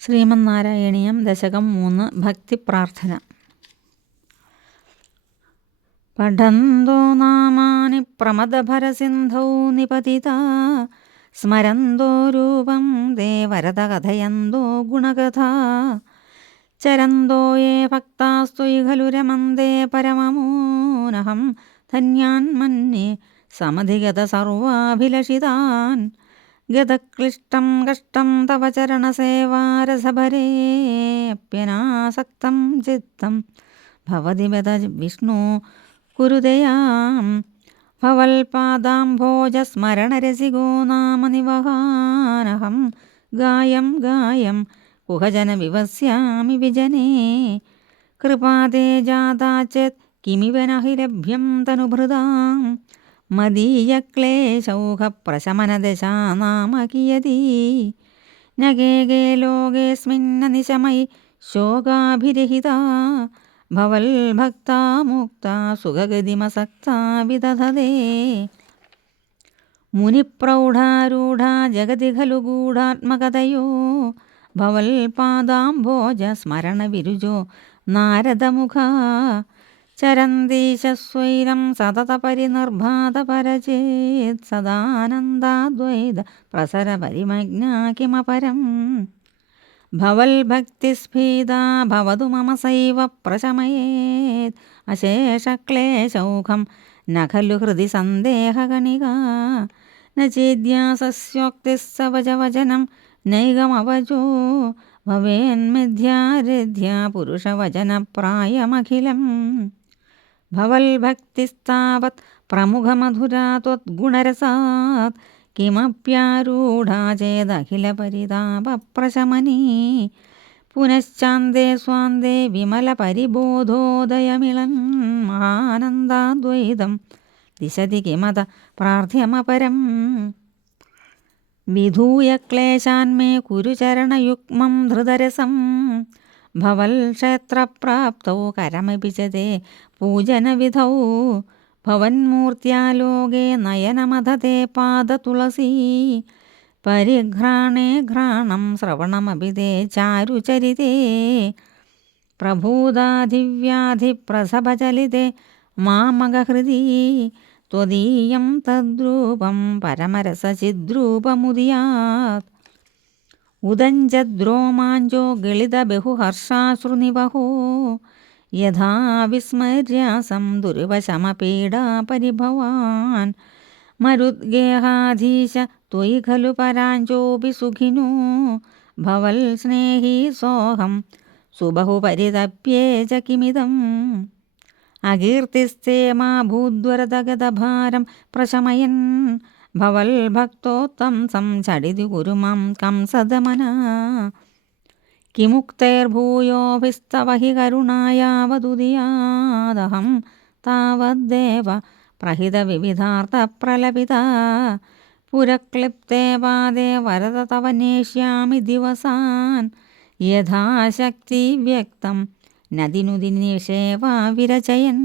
ശ്രീമന്നാരായണീയം ദശകം 3 ഭക്തിപ്രാർത്ഥന. പഠന്തോ നാമാനി പ്രമദഭരസിന്ധൗ നിപതിതാ സ്മരന്തോ രൂപം ദേ വരദ കഥയന്തോ ഗുണകഥാ ചരന്തോ യേ ഭക്താസ്ത്വയി ഖലു രമന്തേ പരമമൂനഹം ധന്യാൻ മന്യേ സമധിഗത സർവാഭിലഷിതാൻ ഗതക്ലിഷ്ടം കഷ്ടം തവ ചരണസേവാരസഭരേപ്യനാസക്തം ചിത്തം ഭവതി ബത വിഷ്ണു കുരുദയാം ഭവൽപാദാംഭോജസ്മരണരസികോ നാമ നിവഹാനഹം ഗായം ഗായം കുഹജന വിവസ്യാമി വിജനേ കൃപാതേ ജാതാ ചേത് കിമിവ നഹി ലഭ്യം തനുഭൃതാം മദീയക്ലേശൗഘപ്രശമനദശാ നാമ കിയതി ന ഗേ ലോകേസ്മിന്ന നിശമയി ശോകാഭിരഹിതാ ഭവൽഭക്താ മുക്താ സുഖഗതിമസക്താ വിദധതേ മുനിപ്രൗഢാരൂഢാ ജഗതി ഖലു ഗൂഢാത്മകതയോ ഭവൽപാദാംഭോജ സ്മരണ വിരുജോ നാരദമുഖാ ചരന്തീശസ്വൈരം സതത പരിനിർഭാതപരചേത് സദാനന്ദാദ്വൈത പ്രസര പരിമജ്ഞാ കിമപരം ഭവൽഭക്തിസ്ഫീതാ ഭവതു മമ സൈവ പ്രശമയേത് അശേഷക്ലേശൗഖം ന ഖലു ഹൃദി സന്ദേഹകണികാ ന ചേദ്യാസസ്യോക്തിസ്സവചവചനം നൈകമവചോ ഭവേന്മിഥ്യാരഥ്യാ പുരുഷവചനപ്രായമഖിലം ഭവൽഭക്തിസ്താവത് പ്രമുഖമധുരാ ത്വദ്ഗുണരസാത് കിമപ്യാരൂഢാ ചേദഖിലപരിതാപപ്രശമനീ പുനശ്ചാന്തേ സ്വാന്തേ വിമലപരിബോധോദയമിളൻ മഹാനന്ദാദ്വൈതം ദിശതി കിമത പ്രാർത്ഥ്യമപരം വിധൂയ ക്ലേശാന്മേ കുരു ചരണയുഗ്മം ധൃതരസം ഭവൽക്ഷേത്രപ്രാപ്തൗ കരമപി ച തേ പൂജനവിധൗ ഭവന്മൂർത്യാലോകേ നയനമധതേ പാദതുളസീ പരിഘ്രാണേ ഘ്രാണം ശ്രവണമപി തേ ചാരുചരിതേ പ്രഭൂതാധിവ്യാധിപ്രസഭചലിതേ മാമകഹൃദി ത്വദീയം തദ്രൂപം പരമരസചിദ്രൂപമുദിയാത് ഉദഞ്ചദ്രോമാഞ്ചോ ഗളിതബഹുഹർഷാശ്രുനിവഹോ യഥാ വിസ്മര്യാസം ദുർവശമപീഡാപരിഭവാൻ മരുദ്ഗേഹാധീശ ത്വയി ഖലു പരാഞ്ചോപി സുഖിനോ ഭവൽ സ്നേഹീ സോഹം സുബഹുപരിതപ്യേ ച കിമിദം അകീർത്തിസ്തേ മാ ഭൂദ്വരതഗതഭാരം പ്രശമയൻ ഭവൽഭക്തോത്തംസം ചടിതി കുരു മാം കംസദമനാ കിമുക്തൈർഭൂയോഭിസ്തവ ഹി കരുണായാവതുദിയാദഹം താവദ്ദേവ പ്രഹിതവിവിധാർത്ഥപ്രലപിതാ പുരക്ലിപ്തേ പാദേ വരദ തവ നേഷ്യാമി ദിവസാൻ യഥാശക്തി വ്യക്തം നദിനുദിനിഷേവാ വിരചയൻ.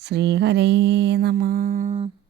ശ്രീഹരേ നമഃ.